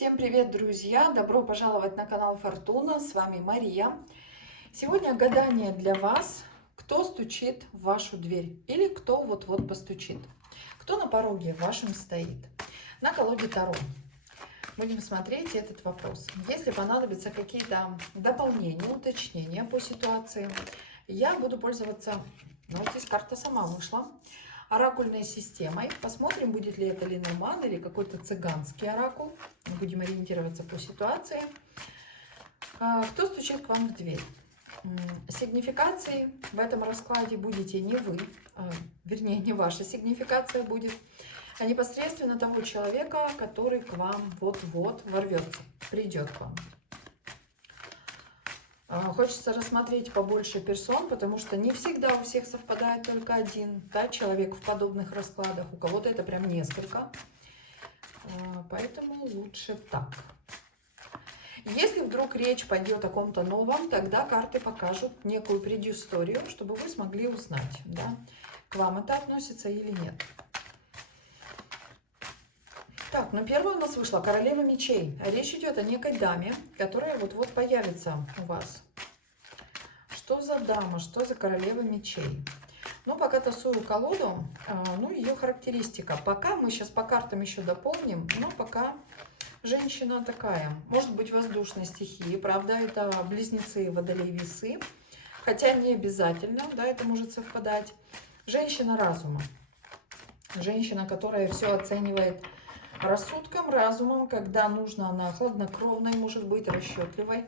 Всем привет, друзья! Добро пожаловать на канал Фортуна. С вами Мария. Сегодня гадание для вас. Кто стучит в вашу дверь? Или кто вот-вот постучит? Кто на пороге вашем стоит? На колоде Таро. Будем смотреть этот вопрос. Если понадобятся какие-то дополнения, уточнения по ситуации, я буду пользоваться, вот здесь карта сама вышла, оракульной системой. Посмотрим, будет ли это Ленорман или какой-то цыганский оракул. Будем ориентироваться по ситуации. Кто стучит к вам в дверь? Сигнификацией в этом раскладе будете не вы, вернее, не ваша сигнификация будет, а непосредственно того человека, который к вам вот-вот ворвется, придет к вам. Хочется рассмотреть побольше персон, потому что не всегда у всех совпадает только один человек в подобных раскладах. У кого-то это прям несколько. Поэтому лучше так. Если вдруг речь пойдет о ком-то новом, тогда карты покажут некую предысторию, чтобы вы смогли узнать, да, к вам это относится или нет. Так, ну первая у нас вышла королева мечей. Речь идет о некой даме, которая вот-вот появится у вас. Что за дама, что за королева мечей? Ну, пока тасую колоду, ну, ее характеристика. Пока мы сейчас по картам еще дополним, но пока женщина такая, может быть, воздушной стихии. Правда, это близнецы, водолей, весы. Хотя не обязательно, да, это может совпадать. Женщина разума. Женщина, которая все оценивает рассудком, разумом, когда нужно, она хладнокровной, может быть, расчетливой,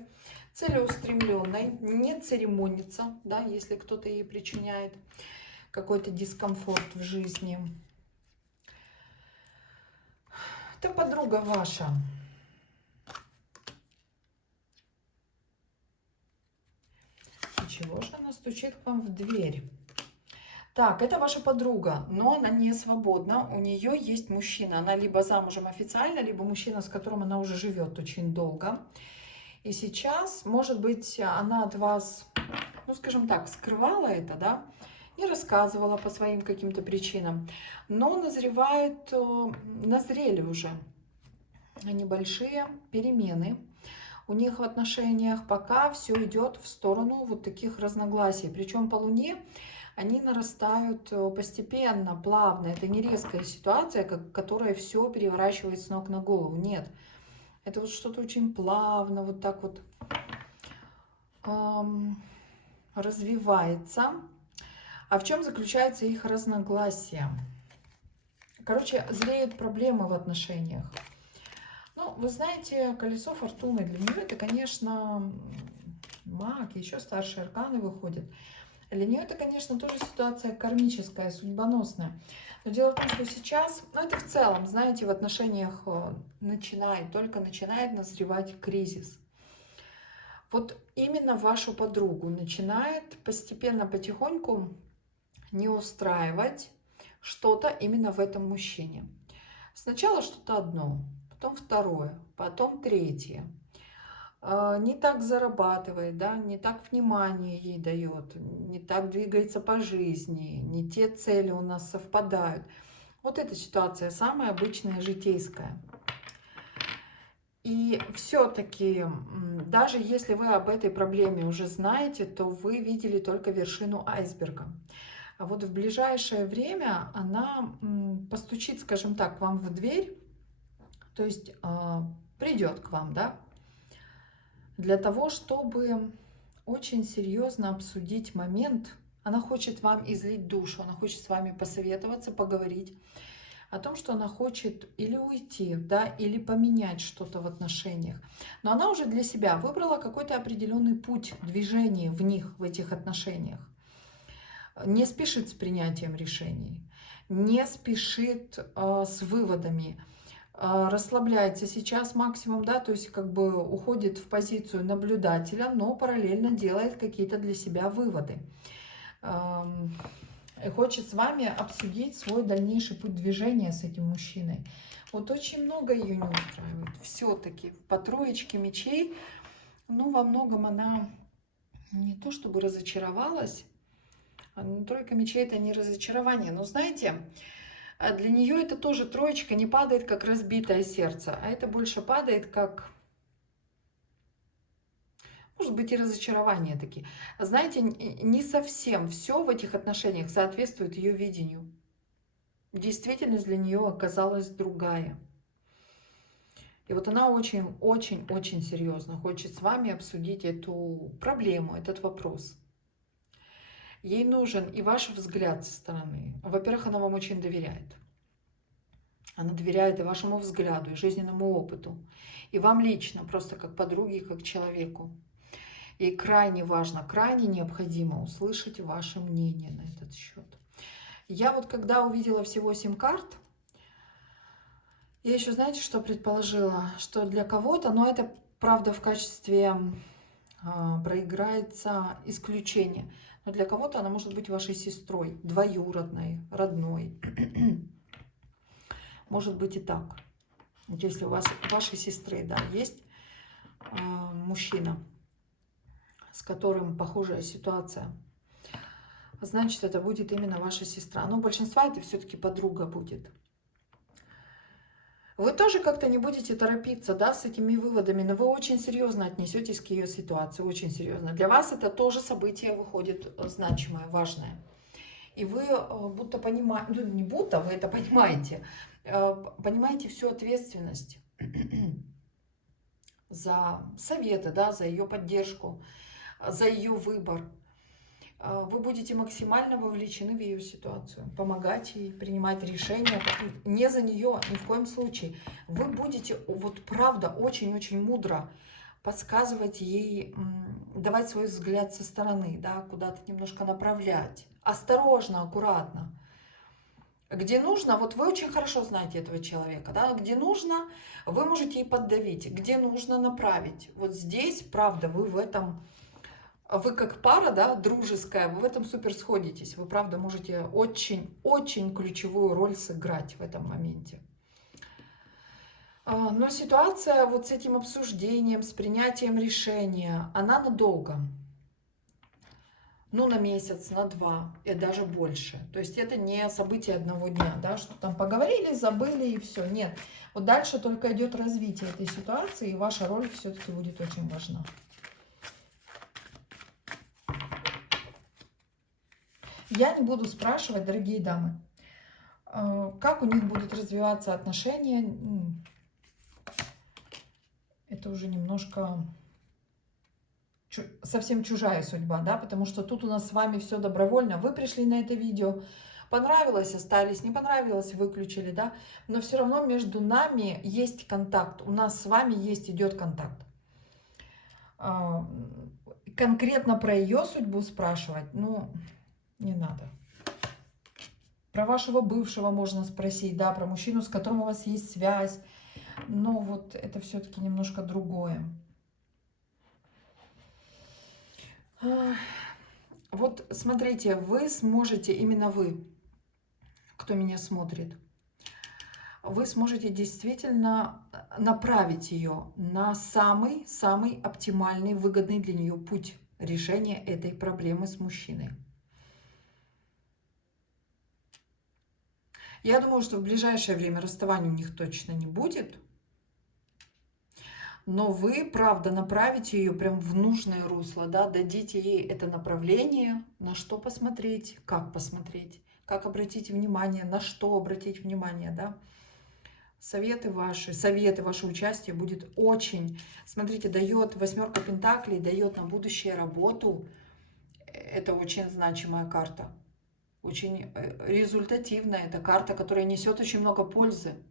целеустремленной, не церемонится, да, если кто-то ей причиняет какой-то дискомфорт в жизни. Это подруга ваша. И чего же она стучит к вам в дверь? Так, это ваша подруга, но она не свободна, у нее есть мужчина. Она либо замужем официально, либо мужчина, с которым она уже живет очень долго. И сейчас, может быть, она от вас, ну, скажем так, скрывала это, да, не рассказывала по своим каким-то причинам, но назрели уже небольшие перемены у них в отношениях, пока все идет в сторону вот таких разногласий. Причем по Луне они нарастают постепенно, плавно. Это не резкая ситуация, которая все переворачивает с ног на голову. Нет. Это вот что-то очень плавно, вот так вот развивается. А в чем заключается их разногласие? Короче, зреют проблемы в отношениях. Ну, вы знаете, колесо фортуны для нее это, конечно, маг, еще старшие арканы выходят. Для нее это, конечно, тоже ситуация кармическая, судьбоносная. Но дело в том, что сейчас, ну это в целом, знаете, в отношениях только начинает назревать кризис. Вот именно вашу подругу начинает постепенно, потихоньку не устраивать что-то именно в этом мужчине. Сначала что-то одно, потом второе, потом третье. Не так зарабатывает, да, не так внимание ей дает, не так двигается по жизни, не те цели у нас совпадают. Вот эта ситуация самая обычная, житейская. И все-таки, даже если вы об этой проблеме уже знаете, то вы видели только вершину айсберга. А вот в ближайшее время она постучит, скажем так, к вам в дверь, то есть придет к вам, да, для того, чтобы очень серьезно обсудить момент. Она хочет вам излить душу, она хочет с вами посоветоваться, поговорить о том, что она хочет или уйти, да, или поменять что-то в отношениях. Но она уже для себя выбрала какой-то определенный путь движения в них, в этих отношениях. Не спешит с принятием решений, не спешит с выводами, расслабляется сейчас максимум, да, то есть как бы уходит в позицию наблюдателя, но параллельно делает какие-то для себя выводы. И хочет с вами обсудить свой дальнейший путь движения с этим мужчиной. Вот очень много ее не устраивает. Все-таки по троечке мечей, ну, во многом она не то чтобы разочаровалась. Тройка мечей — это не разочарование. Но знаете, А для нее это тоже троечка не падает, как разбитое сердце, а это больше падает, как, может быть, и разочарования такие. Знаете, не совсем все в этих отношениях соответствует ее видению. Действительность для нее оказалась другая. И вот она очень серьезно хочет с вами обсудить эту проблему, этот вопрос. Ей нужен и ваш взгляд со стороны. Во-первых, она вам очень доверяет. Она доверяет и вашему взгляду, и жизненному опыту, и вам лично, просто как подруге, как человеку. И крайне важно, крайне необходимо услышать ваше мнение на этот счет. Я вот когда увидела всего 7 карт, я еще, знаете, что предположила? Что для кого-то, но это правда в качестве проиграется исключение. Но для кого-то она может быть вашей сестрой, двоюродной, родной. Может быть и так. Если у вас, у вашей сестры, да, есть мужчина, с которым похожая ситуация, значит, это будет именно ваша сестра. Но у большинства это все-таки подруга будет. Вы тоже как-то не будете торопиться, да, с этими выводами, но вы очень серьезно отнесетесь к ее ситуации, очень серьезно. Для вас это тоже событие выходит значимое, важное. И вы будто понимаете, ну не будто, вы это понимаете всю ответственность за советы, да, за ее поддержку, за ее выбор. Вы будете максимально вовлечены в ее ситуацию, помогать ей принимать решения, не за нее, ни в коем случае. Вы будете, вот правда, очень-очень мудро подсказывать ей, давать свой взгляд со стороны, да, куда-то немножко направлять. Осторожно, аккуратно. Где нужно, вот вы очень хорошо знаете этого человека, да, где нужно, вы можете и поддавить, где нужно направить. Вот здесь, правда, вы в этом... Вы как пара, да, дружеская, вы в этом супер сходитесь. Вы, правда, можете очень ключевую роль сыграть в этом моменте. Но ситуация вот с этим обсуждением, с принятием решения, она надолго. Ну, на месяц, на 2, и даже больше. То есть это не событие одного дня, да, что там поговорили, забыли и все. Нет. Вот дальше только идет развитие этой ситуации, и ваша роль все-таки будет очень важна. Я не буду спрашивать, дорогие дамы, как у них будут развиваться отношения. Это уже немножко совсем чужая судьба, да, потому что тут у нас с вами все добровольно. Вы пришли на это видео, понравилось, остались, не понравилось, выключили, да, но все равно между нами есть контакт, у нас с вами идет контакт. Конкретно про ее судьбу спрашивать, ну, не надо. Про вашего бывшего можно спросить, да, про мужчину, с которым у вас есть связь. Но вот это все-таки немножко другое. Вот смотрите, вы сможете, именно вы, кто меня смотрит, вы сможете действительно направить ее на самый оптимальный, выгодный для нее путь решения этой проблемы с мужчиной. Я думаю, что в ближайшее время расставания у них точно не будет. Но вы, правда, направите ее прям в нужное русло, да, дадите ей это направление, на что посмотреть, как обратить внимание, на что обратить внимание, да. Советы, ваше участие будет очень, смотрите, дает 8 пентаклей, дает на будущее работу. Это очень значимая карта. Очень результативная. Это карта, которая несет очень много пользы.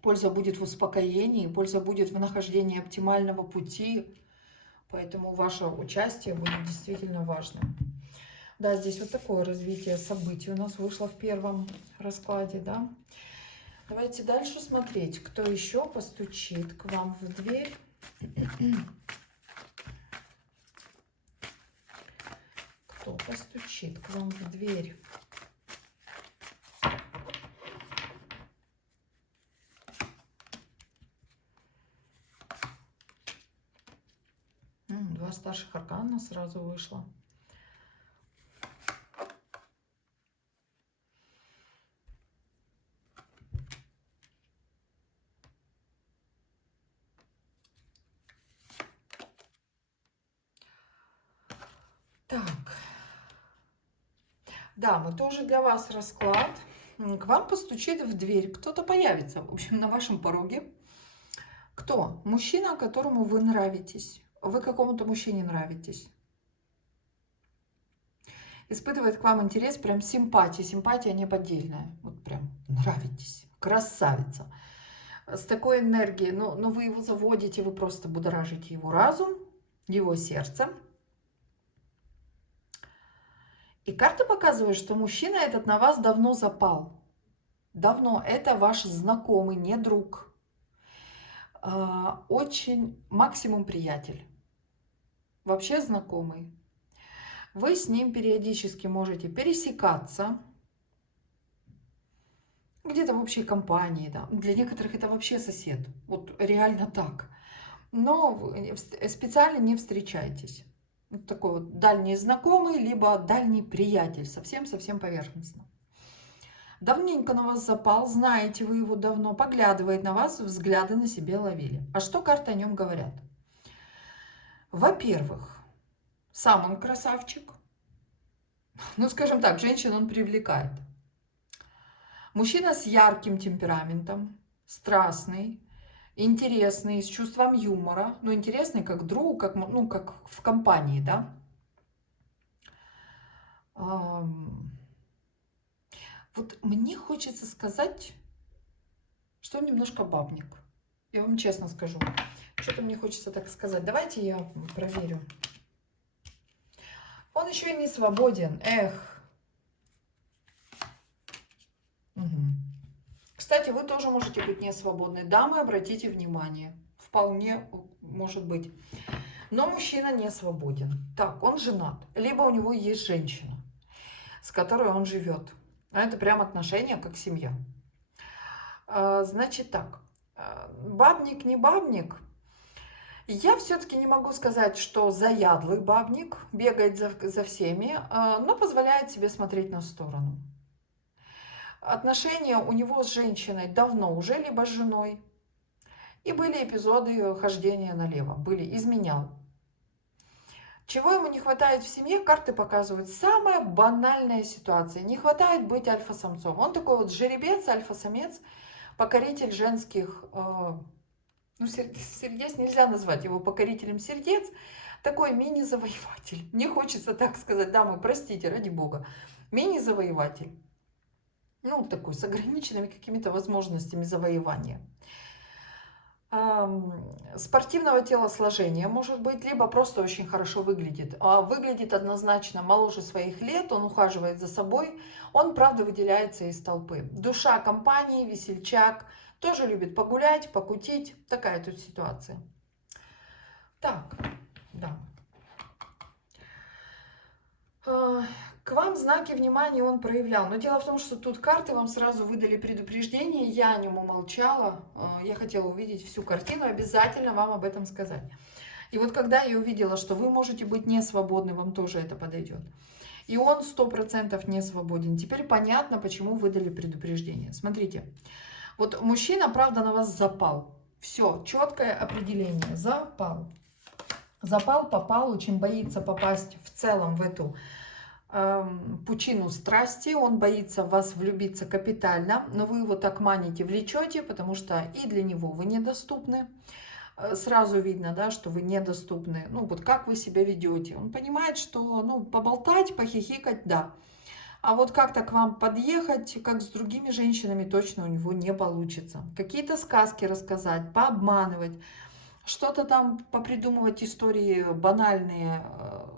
Польза будет в успокоении, польза будет в нахождении оптимального пути. Поэтому ваше участие будет действительно важным. Да, здесь вот такое развитие событий у нас вышло в первом раскладе, да. Давайте дальше смотреть, кто еще постучит к вам в дверь. Кто постучит к вам в дверь? Два старших аркана сразу вышло. Дамы, тоже для вас расклад. К вам постучит в дверь, кто-то появится, в общем, на вашем пороге. Кто? Мужчина, которому вы нравитесь. Вы какому-то мужчине нравитесь. Испытывает к вам интерес, прям симпатия. Симпатия неподдельная. Вот прям нравитесь. Красавица. С такой энергией. Но вы его заводите, вы просто будоражите его разум, его сердце. И карта показывает, что мужчина этот на вас давно запал. Давно. Это ваш знакомый, не друг. Очень максимум приятель. Вообще знакомый. Вы с ним периодически можете пересекаться. Где-то в общей компании, да. Для некоторых это вообще сосед. Вот реально так. Но специально не встречайтесь. Вот такой вот дальний знакомый, либо дальний приятель. Совсем-совсем поверхностно. Давненько на вас запал, знаете вы его давно, поглядывает на вас, взгляды на себе ловили. А что карты о нем говорят? Во-первых, сам он красавчик. Ну, скажем так, женщин он привлекает. Мужчина с ярким темпераментом, страстный, интересный, с чувством юмора. Ну, интересный как друг, как в компании, да. Вот мне хочется сказать, что он немножко бабник. Я вам честно скажу. Что-то мне хочется так сказать. Давайте я проверю. Он еще и не свободен. Эх. Угу. Кстати, вы тоже можете быть не свободны. Дамы, обратите внимание. Вполне может быть. Но мужчина не свободен. Так, он женат. Либо у него есть женщина, с которой он живет. А это прям отношения как семья. Значит так. Бабник, не бабник. Я все-таки не могу сказать, что заядлый бабник, бегает за всеми, но позволяет себе смотреть на сторону. Отношения у него с женщиной давно уже, либо с женой. И были эпизоды хождения налево, изменял. Чего ему не хватает в семье, карты показывают. Самая банальная ситуация. Не хватает быть альфа-самцом. Он такой вот жеребец, альфа-самец, покоритель женских... Ну, сердец нельзя назвать его покорителем сердец. Такой мини-завоеватель. Мне хочется так сказать. Дамы, простите, ради бога. Мини-завоеватель. Ну, такой, с ограниченными какими-то возможностями завоевания. Спортивного телосложения, может быть, либо просто очень хорошо выглядит. Выглядит однозначно моложе своих лет, он ухаживает за собой, он, правда, выделяется из толпы. Душа компании, весельчак, тоже любит погулять, покутить. Такая тут ситуация. Так, да. К вам знаки внимания он проявлял. Но дело в том, что тут карты вам сразу выдали предупреждение. Я о нем умолчала. Я хотела увидеть всю картину. Обязательно вам об этом сказать. И вот когда я увидела, что вы можете быть не свободны, вам тоже это подойдет. И он 100% не свободен. Теперь понятно, почему выдали предупреждение. Смотрите. Вот мужчина, правда, на вас запал. Все, четкое определение. Запал. Запал, попал, очень боится попасть в целом в эту пучину страсти. Он боится в вас влюбиться капитально, но вы его так маните, влечете, потому что и для него вы недоступны. Сразу видно, да, что вы недоступны. Ну, вот как вы себя ведете. Он понимает, что, ну, поболтать, похихикать, да. А вот как-то к вам подъехать, как с другими женщинами, точно у него не получится. Какие-то сказки рассказать, пообманывать, что-то там попридумывать, истории банальные,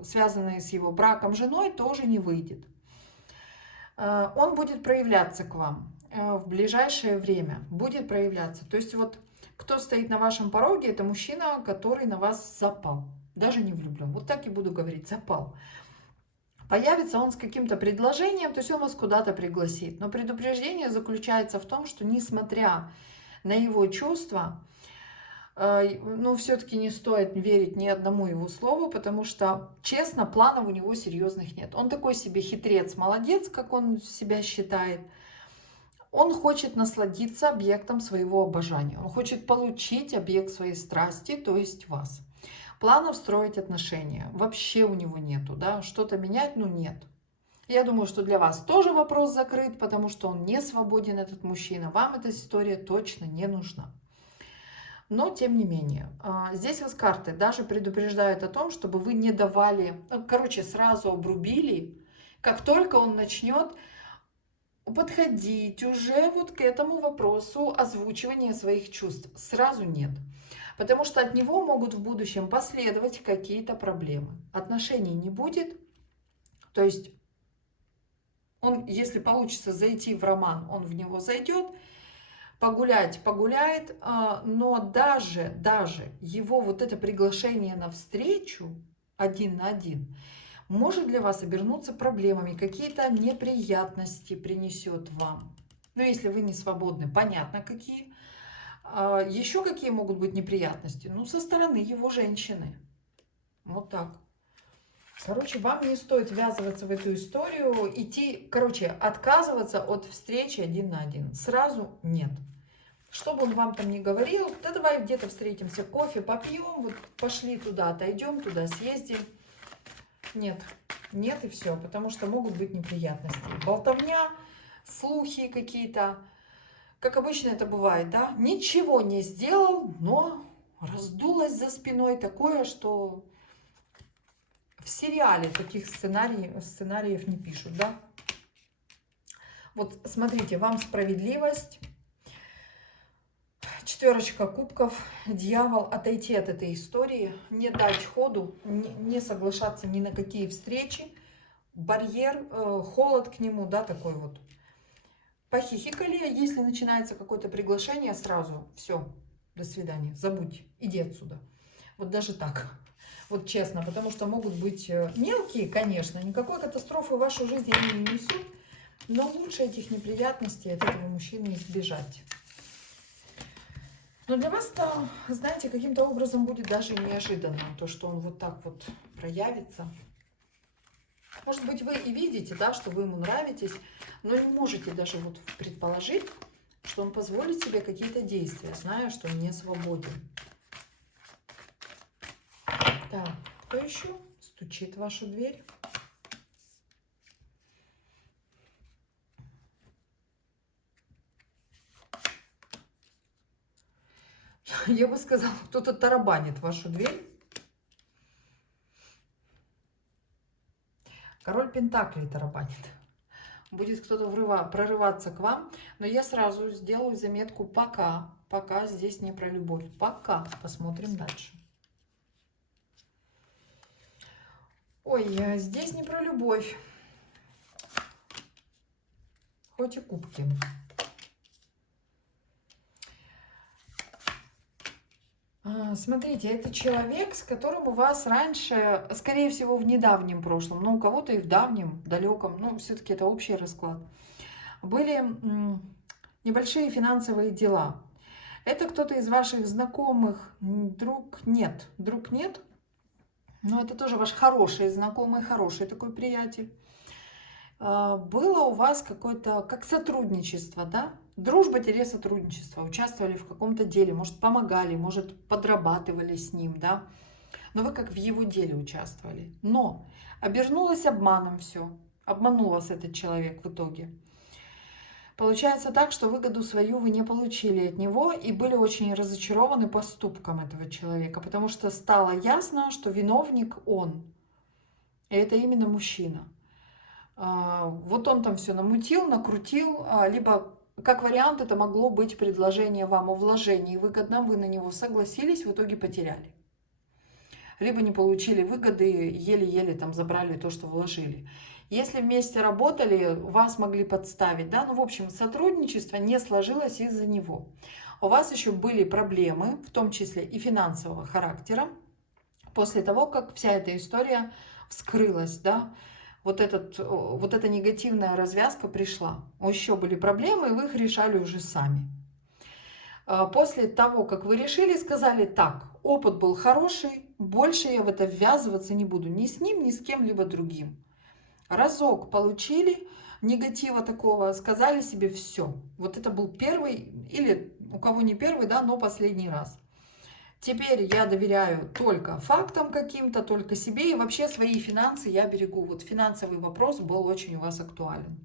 связанные с его браком, женой, тоже не выйдет. Он будет проявляться к вам в ближайшее время. Будет проявляться. То есть вот кто стоит на вашем пороге, это мужчина, который на вас запал. Даже не влюблен. Вот так и буду говорить, запал. Появится он с каким-то предложением, то есть он вас куда-то пригласит. Но предупреждение заключается в том, что несмотря на его чувства, ну, все-таки не стоит верить ни одному его слову, потому что, честно, планов у него серьезных нет. Он такой себе хитрец, молодец, как он себя считает. Он хочет насладиться объектом своего обожания. Он хочет получить объект своей страсти, то есть вас. Планов строить отношения вообще у него нету, да, что-то менять, ну, нет. Я думаю, что для вас тоже вопрос закрыт, потому что он не свободен, этот мужчина. Вам эта история точно не нужна. Но, тем не менее, здесь вас карты даже предупреждают о том, чтобы вы не давали, короче, сразу обрубили, как только он начнет подходить уже вот к этому вопросу озвучивания своих чувств. Сразу нет. Потому что от него могут в будущем последовать какие-то проблемы. Отношений не будет. То есть он, если получится зайти в роман, он в него зайдет. Погулять погуляет, но даже его вот это приглашение на встречу один на один может для вас обернуться проблемами, какие-то неприятности принесет вам. Ну, если вы не свободны, понятно, какие. Еще какие могут быть неприятности? Ну, со стороны его женщины. Вот так. Короче, вам не стоит ввязываться в эту историю, идти, короче, отказываться от встречи один на один. Сразу нет. Что бы он вам там ни говорил, да давай где-то встретимся, кофе попьем, вот пошли туда, отойдем туда, съездим. Нет, нет и все, потому что могут быть неприятности. Болтовня, слухи какие-то, как обычно это бывает, да? Ничего не сделал, но раздулось за спиной такое, что в сериале таких сценариев не пишут, да? Вот смотрите, вам справедливость. Четверочка кубков, дьявол, отойти от этой истории, не дать ходу, не соглашаться ни на какие встречи, барьер, холод к нему, да, такой вот. Похихикали, если начинается какое-то приглашение, сразу все, до свидания, забудь, иди отсюда. Вот даже так, вот честно, потому что могут быть мелкие, конечно, никакой катастрофы в вашу жизнь они не несут, но лучше этих неприятностей от этого мужчины избежать. Но для вас-то, знаете, каким-то образом будет даже неожиданно то, что он вот так вот проявится. Может быть, вы и видите, да, что вы ему нравитесь, но не можете даже вот предположить, что он позволит себе какие-то действия, зная, что он не свободен. Так, кто еще стучит в вашу дверь? Я бы сказала, кто-то тарабанит вашу дверь. Король Пентаклей тарабанит. Будет кто-то прорываться к вам. Но я сразу сделаю заметку пока. Пока здесь не про любовь. Пока. Посмотрим дальше. Ой, здесь не про любовь. Хоть и кубки. Смотрите, это человек, с которым у вас раньше, скорее всего, в недавнем прошлом, но у кого-то и в давнем, далеком, ну, все-таки это общий расклад, были небольшие финансовые дела. Это кто-то из ваших знакомых, друг нет, но это тоже ваш хороший знакомый, хороший такой приятель. Было у вас какое-то, как сотрудничество, да? Дружба-сотрудничество. Участвовали в каком-то деле, может, помогали, может, подрабатывали с ним, да? Но вы как в его деле участвовали. Но обернулось обманом все. Обманул вас этот человек в итоге. Получается так, что выгоду свою вы не получили от него и были очень разочарованы поступком этого человека, потому что стало ясно, что виновник он. И это именно мужчина. Вот он там все намутил, накрутил, либо как вариант это могло быть предложение вам о вложении выгодном, вы на него согласились, в итоге потеряли. Либо не получили выгоды, еле-еле там забрали то, что вложили. Если вместе работали, вас могли подставить, да, ну в общем сотрудничество не сложилось из-за него. У вас еще были проблемы, в том числе и финансового характера, после того, как вся эта история вскрылась, да. Вот эта негативная развязка пришла. Еще были проблемы, и вы их решали уже сами. После того, как вы решили, сказали, так, опыт был хороший, больше я в это ввязываться не буду ни с ним, ни с кем-либо другим. Разок получили негатива такого, сказали себе все. Вот это был первый, или у кого не первый, да, но последний раз. Теперь я доверяю только фактам каким-то, только себе, и вообще свои финансы я берегу. Вот финансовый вопрос был очень у вас актуален.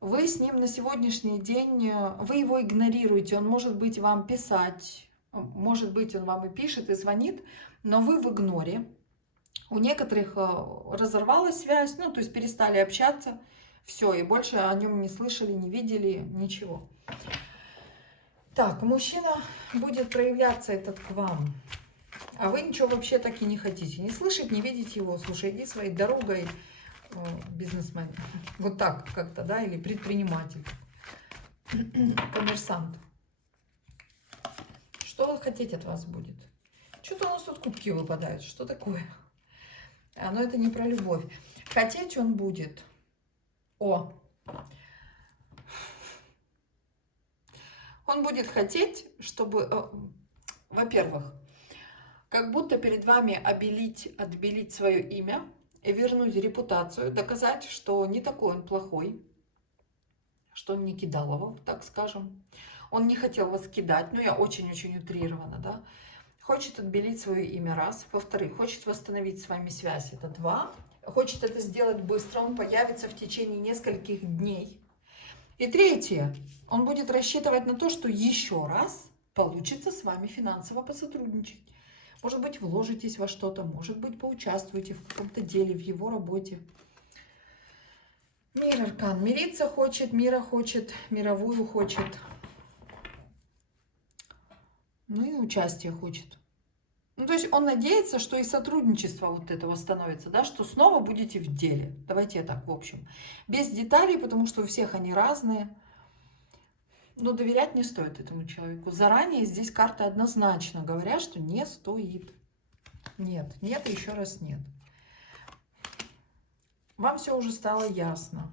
Вы с ним на сегодняшний день, вы его игнорируете, он может быть вам писать, может быть он вам и пишет, и звонит, но вы в игноре. У некоторых разорвалась связь, ну то есть перестали общаться, все, и больше о нем не слышали, не видели, ничего. Так, мужчина будет проявляться этот к вам, а вы ничего вообще так и не хотите. Не слышать, не видеть его. Слушай, иди своей дорогой, бизнесмен. Вот так как-то, да, или предприниматель, коммерсант. Что хотеть от вас будет? Что-то у нас тут кубки выпадают. Что такое? Но это не про любовь. Хотеть он будет. Он будет хотеть, чтобы, во-первых, как будто перед вами отбелить свое имя, и вернуть репутацию, доказать, что не такой он плохой, что он не кидал его, так скажем. Он не хотел вас кидать, ну я очень-очень утрированно, да. Хочет отбелить свое имя, раз. Во-вторых, хочет восстановить с вами связь, это два. Хочет это сделать быстро, он появится в течение нескольких дней. И третье, он будет рассчитывать на то, что еще раз получится с вами финансово посотрудничать. Может быть, вложитесь во что-то, может быть, поучаствуете в каком-то деле, в его работе. Мир аркан. Мириться хочет, мира хочет, мировую хочет. Ну и участие хочет. Ну, то есть он надеется, что и сотрудничество вот этого становится, да, что снова будете в деле. Давайте я так, в общем. Без деталей, потому что у всех они разные. Но доверять не стоит этому человеку. Заранее здесь карты однозначно говорят, что не стоит. Нет, нет и еще раз нет. Вам все уже стало ясно.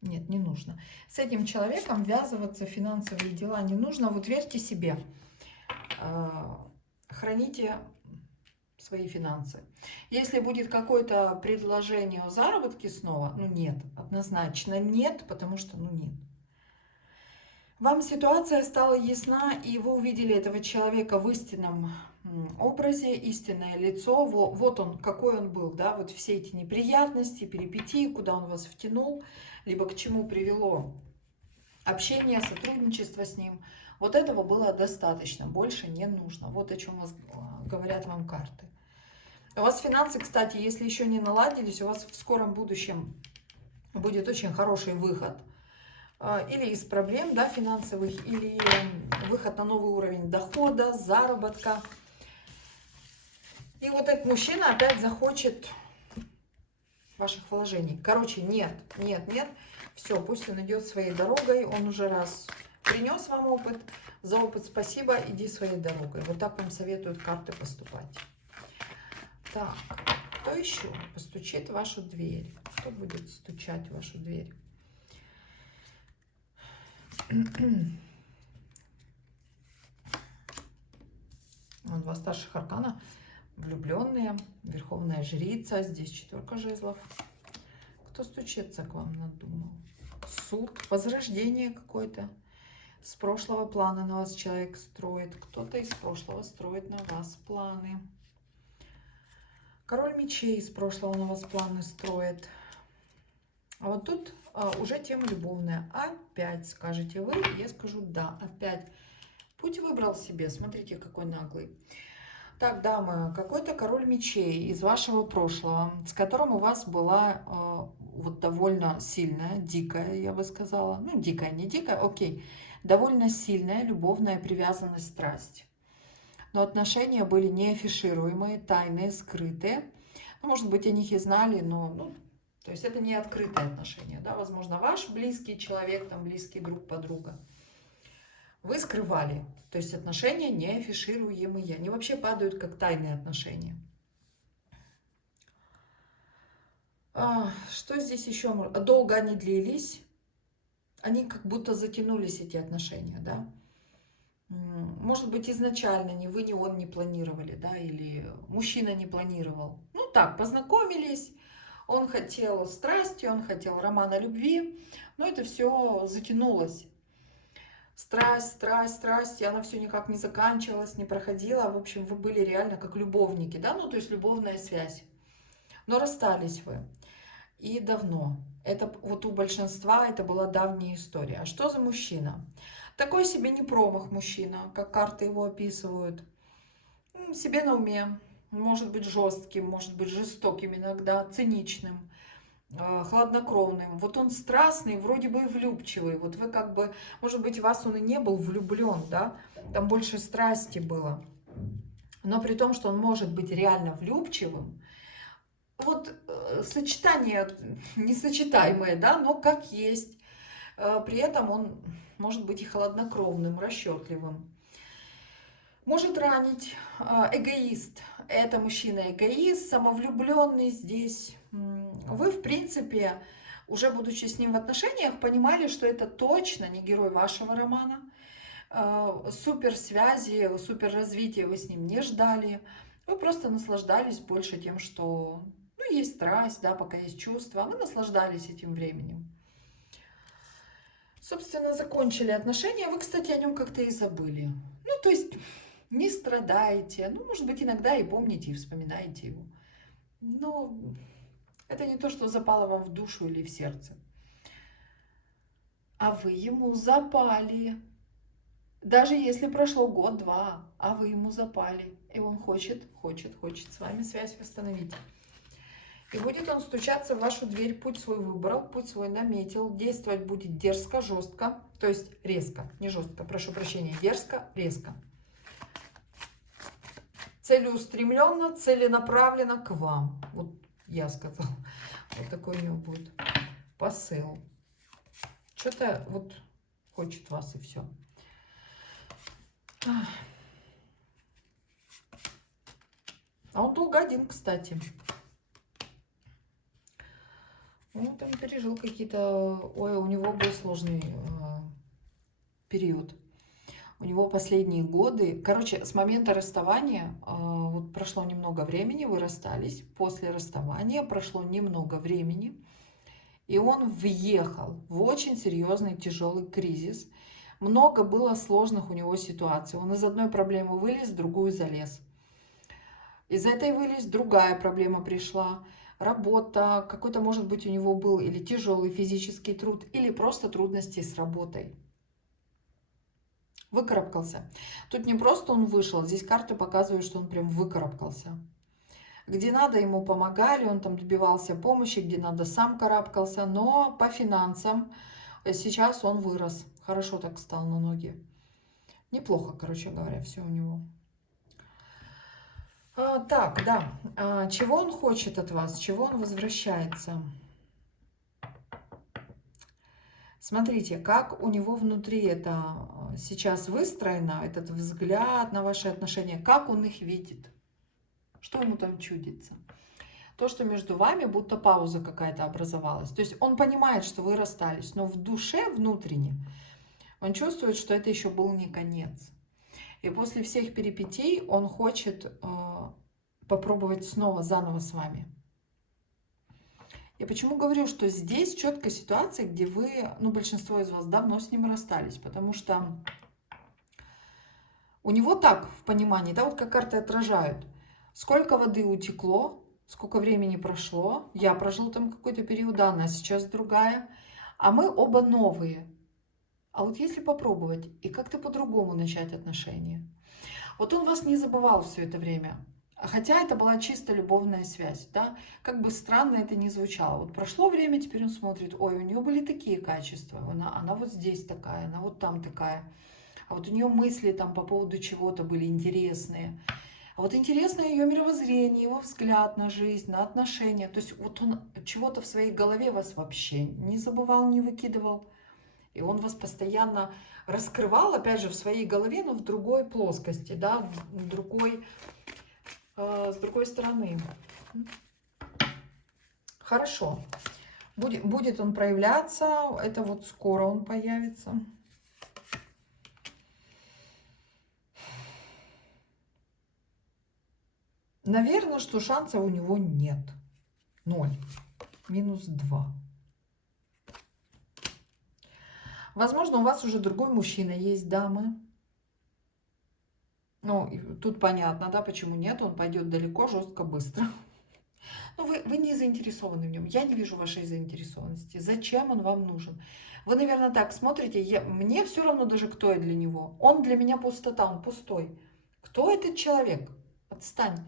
Нет, не нужно. С этим человеком ввязываться в финансовые дела не нужно. Вот верьте себе. Храните свои финансы. Если будет какое-то предложение о заработке снова, ну нет, однозначно нет, потому что ну нет. Вам ситуация стала ясна, и вы увидели этого человека в истинном образе, истинное лицо. Вот он, какой он был, да, вот все эти неприятности, перипетии, куда он вас втянул, либо к чему привело общение, сотрудничество с ним. Вот этого было достаточно, больше не нужно. Вот о чем говорят вам карты. У вас финансы, кстати, если еще не наладились, у вас в скором будущем будет очень хороший выход. Или из проблем, да, финансовых, или выход на новый уровень дохода, заработка. И вот этот мужчина опять захочет ваших вложений. Короче, нет, нет, нет. Все, пусть он идет своей дорогой. Он уже раз принес вам опыт. За опыт спасибо, иди своей дорогой. Вот так вам советуют карты поступать. Так, кто еще постучит в вашу дверь? Кто будет стучать в вашу дверь? Вот два старших аркана. Влюбленные, верховная жрица, здесь четверка жезлов. Кто стучится к вам надумал? Суд, возрождение какое-то. С прошлого плана на вас человек строит. Кто-то из прошлого строит на вас планы. Король мечей из прошлого на вас планы строит. А вот тут уже тема любовная. Опять скажете вы, я скажу да. Опять. Путь выбрал себе. Смотрите, какой наглый. Так, дамы, какой-то король мечей из вашего прошлого, с которым у вас была вот довольно сильная, дикая, я бы сказала. Ну, дикая, не дикая, окей. Довольно сильная любовная привязанность, страсть. Но отношения были неафишируемые, тайные, скрытые. Ну, может быть, о них и знали, но... Ну, то есть это не открытые отношения, да, возможно, ваш близкий человек, там, близкий друг, подруга. Вы скрывали, то есть отношения неафишируемые, они вообще падают как тайные отношения. Что здесь еще? Долго они длились, они как будто затянулись, эти отношения, да. Может быть, изначально ни вы, ни он не планировали, да, или мужчина не планировал. Ну так, познакомились. Он хотел страсти, он хотел романа любви, но это все затянулось. Страсть, страсть, страсть, и она все никак не заканчивалась, не проходила. В общем, вы были реально как любовники, да, ну, то есть любовная связь. Но расстались вы. И давно. Это вот у большинства это была давняя история. А что за мужчина? Такой себе не промах мужчина, как карты его описывают. Себе на уме. Может быть жестким, может быть жестоким иногда, циничным, хладнокровным. Вот он страстный, вроде бы и влюбчивый. Вот вы как бы, может быть, в вас он и не был влюблен, да? Там больше страсти было. Но при том, что он может быть реально влюбчивым, вот сочетание несочетаемое, да, но как есть. При этом он может быть и хладнокровным, расчетливым. Может ранить, эгоист. Это мужчина эгоист, самовлюбленный здесь. Вы, в принципе, уже будучи с ним в отношениях, понимали, что это точно не герой вашего романа. Супер связи, супер развития вы с ним не ждали. Вы просто наслаждались больше тем, что ну, есть страсть, да, пока есть чувства. Вы наслаждались этим временем. Собственно, закончили отношения. Вы, кстати, о нем как-то и забыли. Ну, то есть не страдаете. Ну, может быть, иногда и помните, и вспоминаете его. Но это не то, что запало вам в душу или в сердце. А вы ему запали. Даже если прошло год-два, а вы ему запали. И он хочет с вами связь восстановить. И будет он стучаться в вашу дверь, путь свой выбрал, путь свой наметил, действовать будет дерзко, жестко, то есть резко, не жестко, прошу прощения, дерзко, резко. Целеустремленно, целенаправленно к вам. Вот я сказала. Вот такой у него будет посыл. Что-то вот хочет вас и все. А он долго один, кстати. Он там пережил какие-то... Ой, у него был сложный период. У него последние годы... Короче, с момента расставания вот прошло немного времени, вы расстались. После расставания прошло немного времени. И он въехал в очень серьезный тяжелый кризис. Много было сложных у него ситуаций. Он из одной проблемы вылез, в другую залез. Из этой вылез, другая проблема пришла. Работа, какой-то, может быть, у него был или тяжелый физический труд, или просто трудности с работой. Выкарабкался. Тут не просто он вышел, здесь карты показывают, что он прям выкарабкался. Где надо, ему помогали, он там добивался помощи, где надо, сам карабкался. Но по финансам сейчас он вырос. Хорошо так встал на ноги. Неплохо, короче говоря, все у него. Так, да. Чего он хочет от вас? Чего он возвращается? Смотрите, как у него внутри это сейчас выстроено, этот взгляд на ваши отношения, как он их видит, что ему там чудится. То, что между вами будто пауза какая-то образовалась. То есть он понимает, что вы расстались, но в душе внутренне он чувствует, что это еще был не конец. И после всех перипетий он хочет попробовать снова, заново с вами. Я почему говорю, что здесь четкая ситуация, где вы, ну, большинство из вас давно с ним расстались, потому что у него так в понимании, да, вот как карты отражают, сколько воды утекло, сколько времени прошло, я прожил там какой-то период, да, она сейчас другая, а мы оба новые. А вот если попробовать и как-то по-другому начать отношения, вот он вас не забывал все это время. Хотя это была чисто любовная связь, да, как бы странно это ни звучало. Вот прошло время, теперь он смотрит, ой, у нее были такие качества, она вот здесь такая, она вот там такая. А вот у нее мысли там по поводу чего-то были интересные. А вот интересно ее мировоззрение, его взгляд на жизнь, на отношения. То есть вот он чего-то в своей голове вас вообще не забывал, не выкидывал. И он вас постоянно раскрывал, опять же, в своей голове, но в другой плоскости, да, в другой... с другой стороны. Хорошо. Будет он проявляться. Это вот скоро он появится. Наверное, что шансов у него нет. 0. -2. Возможно, у вас уже другой мужчина есть, дамы. Ну, тут понятно, да, почему нет. Он пойдет далеко, жестко, быстро. Но вы не заинтересованы в нем. Я не вижу вашей заинтересованности. Зачем он вам нужен? Вы, наверное, так смотрите. Мне все равно даже, кто я для него. Он для меня пустота, он пустой. Кто этот человек? Отстань.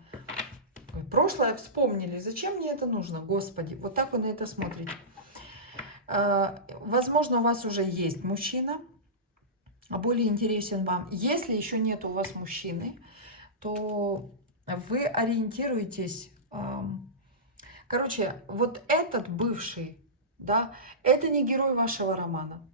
Прошлое вспомнили. Зачем мне это нужно? Господи, вот так вы на это смотрите. Возможно, у вас уже есть мужчина, а более интересен вам. Если еще нет у вас мужчины, то вы ориентируетесь... Короче, вот этот бывший, да, это не герой вашего романа.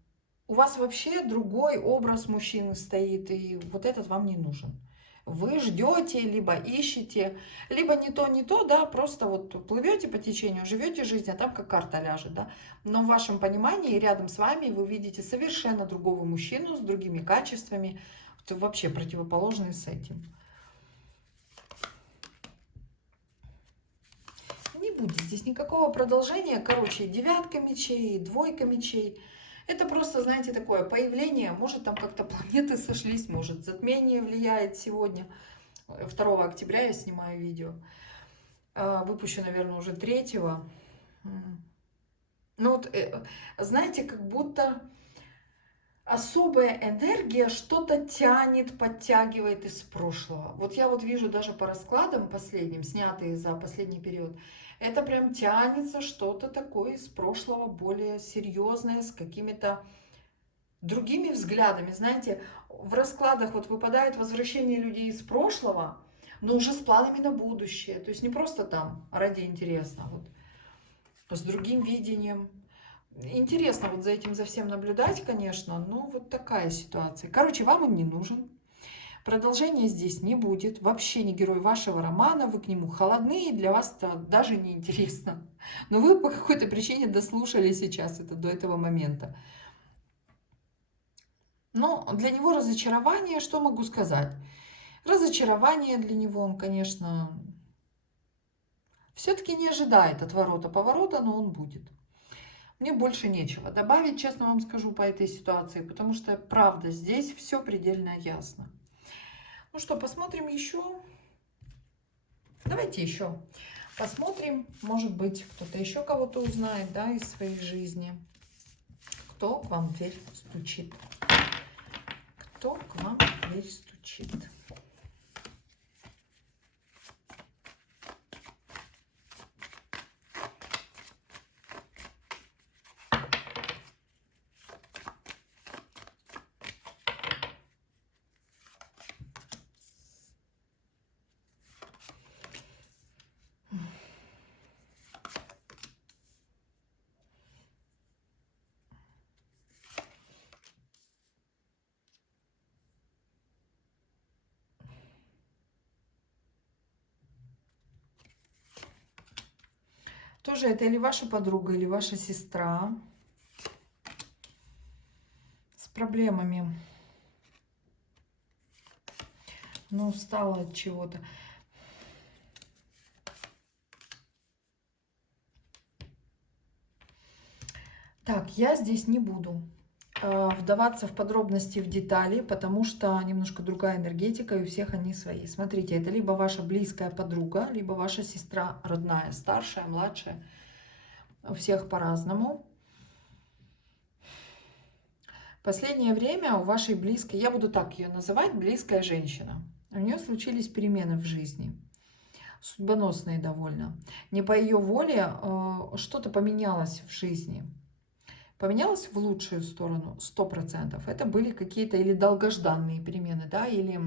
У вас вообще другой образ мужчины стоит, и вот этот вам не нужен. Вы ждете, либо ищете, либо не то, да, просто вот плывете по течению, живете жизнь, а там как карта ляжет, да. Но в вашем понимании рядом с вами вы видите совершенно другого мужчину с другими качествами, вообще противоположные с этим. Не будет здесь никакого продолжения. Короче, девятка мечей, двойка мечей. Это просто, знаете, такое появление. Может, там как-то планеты сошлись, может, затмение влияет сегодня. 2 октября я снимаю видео. Выпущу, наверное, уже 3-го. Ну вот, знаете, как будто особая энергия что-то тянет, подтягивает из прошлого. Вот я вот вижу даже по раскладам последним, снятые за последний период, это прям тянется что-то такое из прошлого, более серьезное, с какими-то другими взглядами. Знаете, в раскладах вот выпадает возвращение людей из прошлого, но уже с планами на будущее. То есть не просто там ради интереса, вот, с другим видением. Интересно вот за этим, за всем наблюдать, конечно, но вот такая ситуация. Короче, вам он не нужен. Продолжения здесь не будет. Вообще не герой вашего романа, вы к нему холодны, и для вас это даже не интересно. Но вы по какой-то причине дослушали сейчас это до этого момента. Но для него разочарование, что могу сказать? Разочарование для него, он, конечно, все-таки не ожидает отворота-поворота, но он будет. Мне больше нечего добавить, честно вам скажу, по этой ситуации, потому что, правда, здесь все предельно ясно. Ну что, посмотрим еще. Давайте еще посмотрим. Может быть, кто-то еще кого-то узнает, да, из своей жизни. Кто к вам в дверь стучит? Кто к вам в дверь стучит? Тоже это или ваша подруга, или ваша сестра с проблемами. Ну, устала от чего-то. Так, я здесь не буду вдаваться в подробности, в детали, потому что немножко другая энергетика, и у всех они свои. Смотрите, это либо ваша близкая подруга, либо ваша сестра родная, старшая, младшая. У всех по-разному. Последнее время у вашей близкой, я буду так ее называть, близкая женщина. У нее случились перемены в жизни. Судьбоносные довольно. Не по ее воле что-то поменялось в жизни. Поменялось в лучшую сторону 100%. Это были какие-то или долгожданные перемены, да, или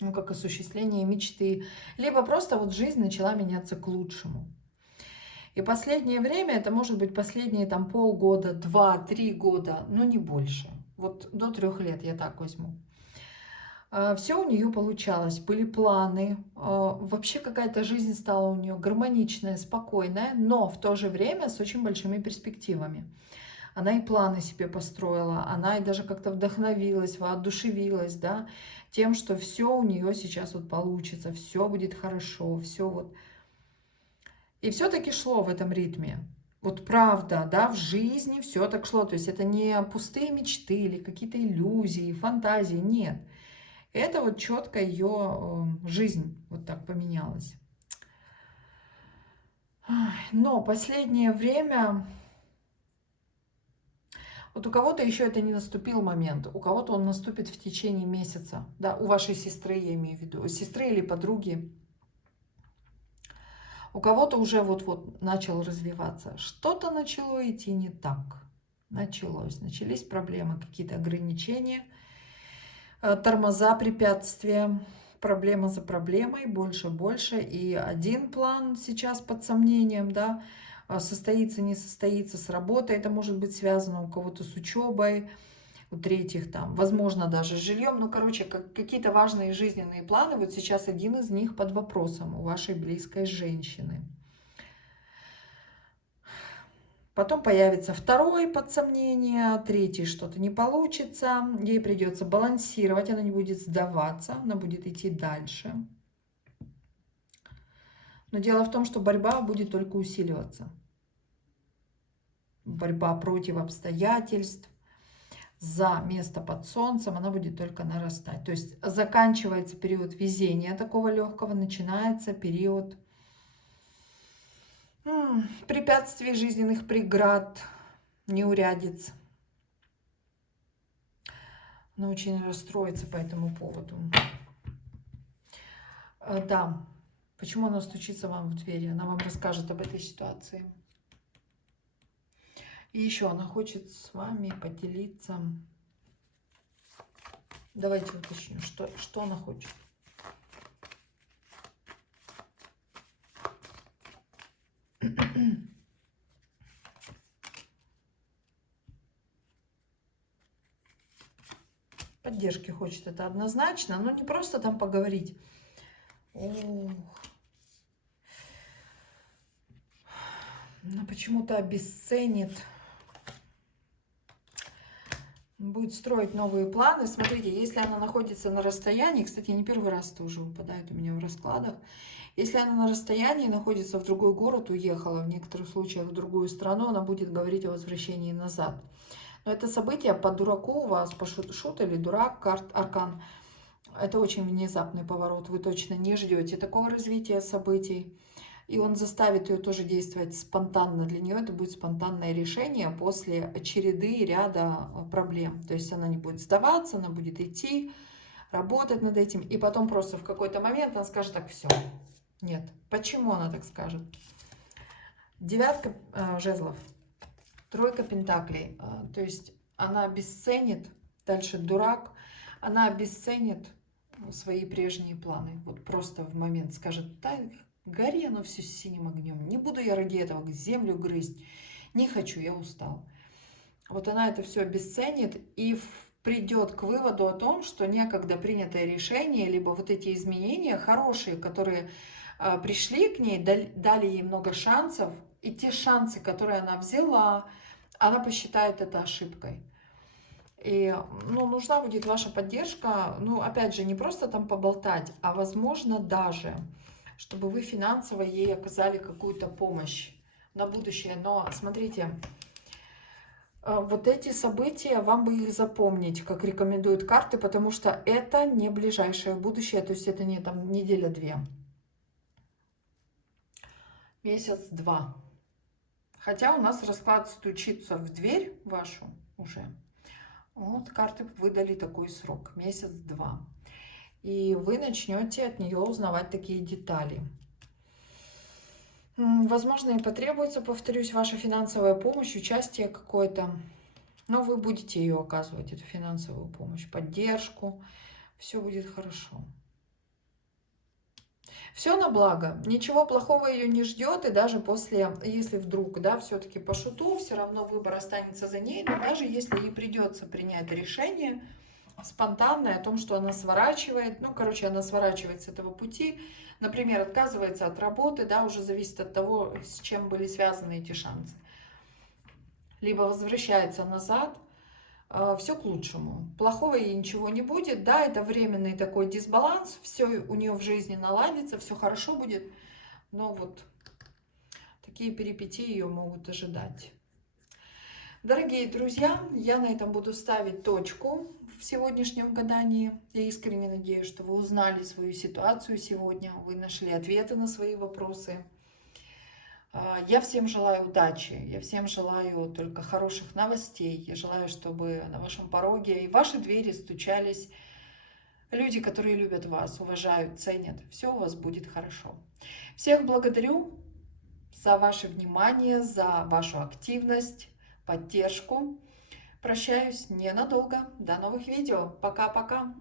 ну, как осуществление мечты, либо просто вот жизнь начала меняться к лучшему. И последнее время, это может быть последние там полгода, 2-3 года, но не больше. Вот до 3 лет я так возьму. Все у нее получалось, были планы, вообще какая-то жизнь стала у нее гармоничная, спокойная, но в то же время с очень большими перспективами. Она и планы себе построила, она и даже как-то вдохновилась, воодушевилась, да, тем, что все у нее сейчас вот получится, все будет хорошо, все вот. И все-таки шло в этом ритме. Вот правда, да, в жизни все так шло. То есть это не пустые мечты или какие-то иллюзии, фантазии, нет. Это вот четко ее жизнь вот так поменялась. Но последнее время, вот у кого-то еще это не наступил момент, у кого-то он наступит в течение месяца, да, у вашей сестры, я имею в виду, сестры или подруги. У кого-то уже вот-вот начал развиваться. Что-то начало идти не так. Начались проблемы, какие-то ограничения, тормоза, препятствия, проблема за проблемой, больше. И один план сейчас под сомнением, да, состоится, не состоится, с работой это может быть связано, у кого-то с учебой, у третьих там, возможно, даже с жильем. Ну, короче, какие-то важные жизненные планы, вот сейчас один из них под вопросом у вашей близкой женщины. Потом появится второй под сомнение, третий что-то не получится, ей придется балансировать, она не будет сдаваться, она будет идти дальше. Но дело в том, что борьба будет только усиливаться. Борьба против обстоятельств, за место под солнцем, она будет только нарастать. То есть заканчивается период везения такого легкого, начинается период препятствий, жизненных преград, неурядиц. Она очень расстроится по этому поводу. Да, почему она стучится вам в двери? Она вам расскажет об этой ситуации. И еще она хочет с вами поделиться. Давайте уточню, что она хочет. Поддержки хочет, это однозначно, но не просто там поговорить. Ох. Она почему-то обесценит. Будет строить новые планы. Смотрите, если она находится на расстоянии, кстати, не первый раз это уже выпадает у меня в раскладах. Если она на расстоянии, находится в другой город, уехала, в некоторых случаях в другую страну, она будет говорить о возвращении назад. Но это событие по дураку у вас, по шут или дурак, аркан. Это очень внезапный поворот. Вы точно не ждете такого развития событий. И он заставит ее тоже действовать спонтанно. Для нее это будет спонтанное решение после череды ряда проблем. То есть она не будет сдаваться, она будет идти, работать над этим. И потом просто в какой-то момент она скажет: так, все. Нет. Почему она так скажет? Девятка жезлов, тройка пентаклей. То есть она обесценит, дальше дурак, она обесценит свои прежние планы. Вот просто в момент скажет: да, гори оно все синим огнем. Не буду я ради этого землю грызть. Не хочу, я устал. Вот она это все обесценит и придет к выводу о том, что некогда принятое решение, либо вот эти изменения хорошие, которые пришли к ней, дали ей много шансов, и те шансы, которые она взяла, она посчитает это ошибкой. И нужна будет ваша поддержка, опять же, не просто там поболтать, а возможно даже, чтобы вы финансово ей оказали какую-то помощь на будущее. Но смотрите, вот эти события, вам бы их запомнить, как рекомендуют карты, потому что это не ближайшее будущее, то есть это не там неделя-две. Месяц-два. Хотя у нас расклад стучится в дверь вашу уже. Вот карты выдали такой срок, месяц-два. И вы начнете от нее узнавать такие детали. Возможно, и потребуется, повторюсь, ваша финансовая помощь, участие какое-то. Но вы будете ее оказывать, эту финансовую помощь, поддержку. Все будет хорошо. Все на благо. Ничего плохого ее не ждет. И даже после, если вдруг, да, все-таки по шуту, все равно выбор останется за ней. Но даже если ей придется принять решение спонтанное о том, что она сворачивает, она сворачивает с этого пути, например, отказывается от работы, да, уже зависит от того, с чем были связаны эти шансы. Либо возвращается назад, все к лучшему. Плохого ей ничего не будет, да, это временный такой дисбаланс, все у нее в жизни наладится, все хорошо будет, но вот какие перипетии ее могут ожидать. Дорогие друзья, я на этом буду ставить точку в сегодняшнем гадании. Я искренне надеюсь, что вы узнали свою ситуацию сегодня, вы нашли ответы на свои вопросы. Я всем желаю удачи, я всем желаю только хороших новостей. Я желаю, чтобы на вашем пороге и в ваши двери стучались люди, которые любят вас, уважают, ценят. Все у вас будет хорошо. Всех благодарю за ваше внимание, за вашу активность, поддержку. Прощаюсь ненадолго. До новых видео. Пока-пока.